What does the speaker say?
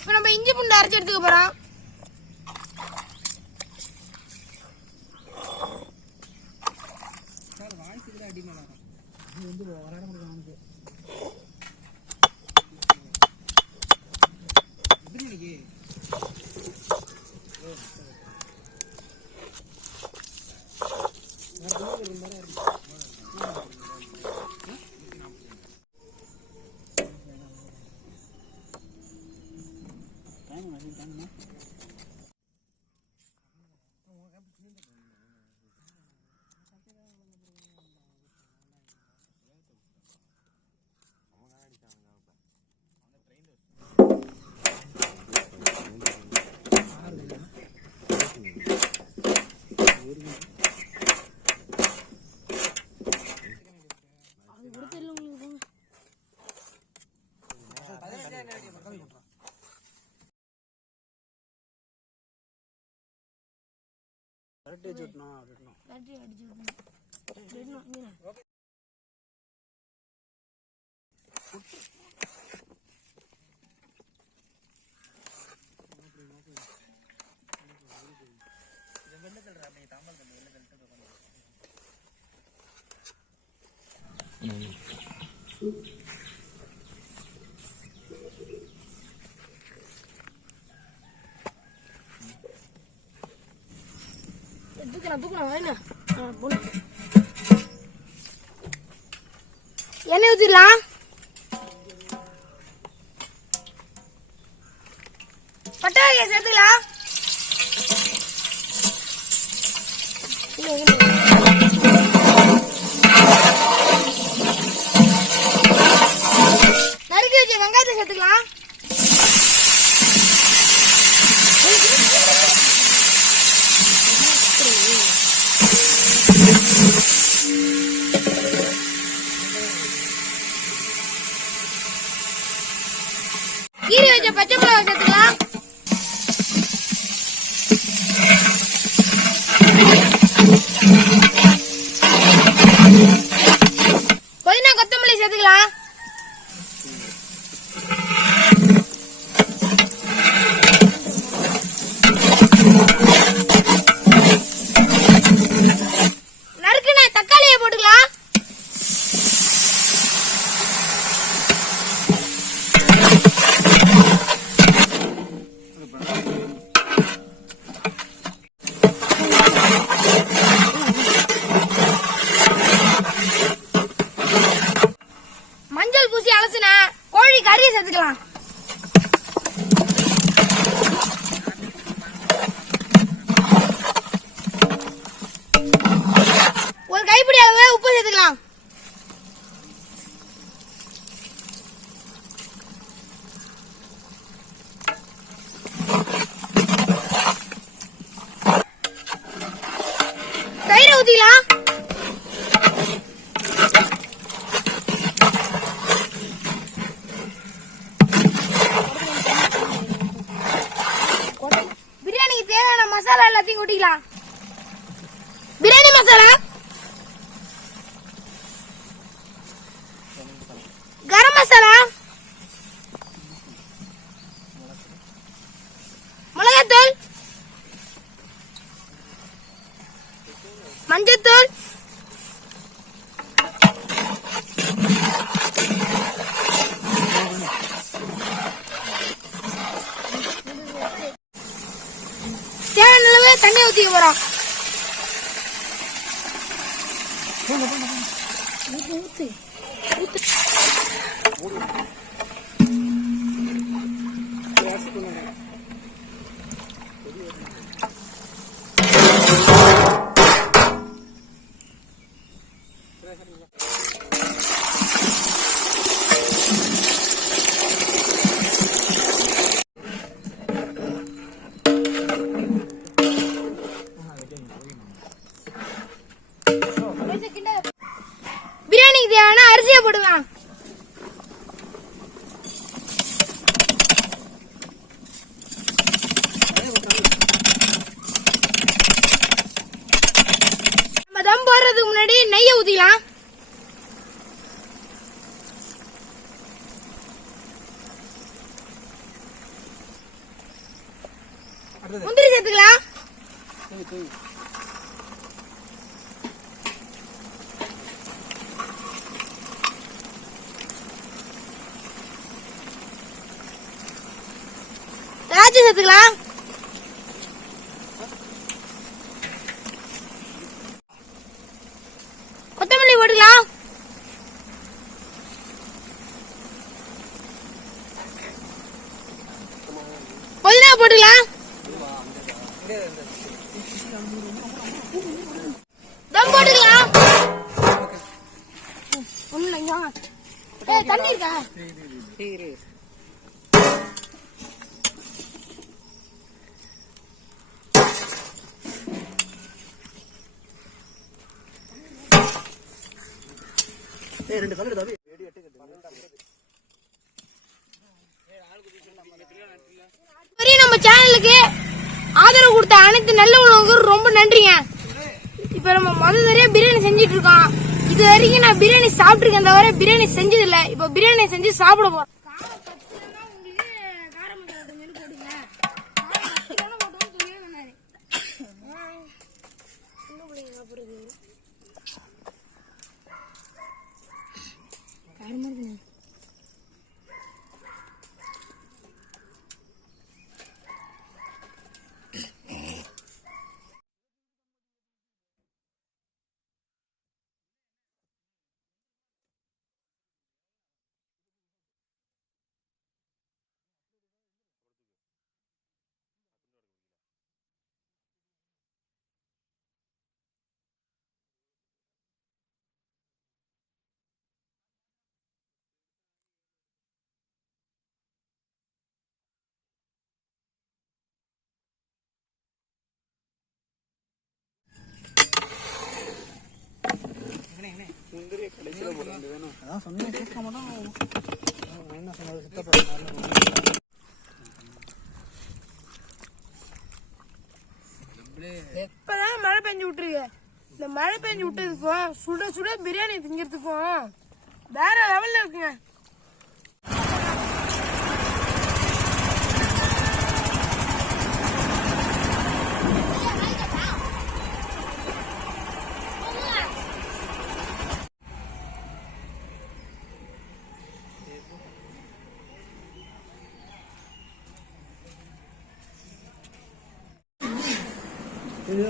இப்போ நம்ம இஞ்சி பூண்டு அரைச்சு எடுத்துக்க போறோம். எண்ணெய் ஊத்திடலாம். பட்டை வகையை சேர்த்துக்கலாம். நறுக்கி வச்ச வெங்காயத்தை சேர்த்துக்கலாம். கீரை வச்ச பச்சை மிளகாய் சேர்த்துக்கலாம். புதினா கொத்தமல்லி சேர்த்துக்கலாம். நறுக்குன தக்காளியை போட்டுக்கலாம். மஞ்சள் பூசி அலசின கோழி கறியை சேர்த்துக்கலாம். ஒரு கைப்பிடி அளவு உப்பு சேர்த்துக்கலாம். தயிரை ஊத்திக்கலாம். பிரியாணிக்கு தேவையான மசாலா எல்லாத்தையும் கொட்டிக்கலாம். பிரியாணி மசாலா, கரம் மசாலா, மிளகாத்தூள், மஞ்சத்தூள், தேவையான அளவு தண்ணி ஊத்திக்க போறோம். பிரியாணிக்கு தேவையான அரிசியை போடுவேன். நம்ம தம் போடுறதுக்கு முன்னாடி நெய்யை ஊத்திக்கலாம். முந்திரி சேர்த்துக்கலாம். திராட்சை சேர்த்துக்கலாம். கொத்தமல்லி போட்டுக்கலாம். புதினா போட்டுக்கலாம். தம் போட்டுக்கலாம். தண்ணி இருக்கா? நம்ம சேனலுக்கு ஆதரவு கொடுத்த அனைத்து நல்ல உணவுக்கும் ரொம்ப நன்றிங்க. இப்ப நம்ம முதல்ல பிரியாணி செஞ்சிட்டு இருக்கோம். இது வரைக்கும் நான் பிரியாணி சாப்பிட்டுருக்கேன் தவிர பிரியாணி செஞ்சது இல்ல. இப்ப பிரியாணி செஞ்சு சாப்பிட போறோம். எப்பதான் மழை பெஞ்சு விட்டுருக்கு. இந்த மழை பெஞ்சு விட்டதுக்கும் சுட சுட பிரியாணி திங்கிறதுக்கும் வேற லெவல்ல இருக்குங்க. இது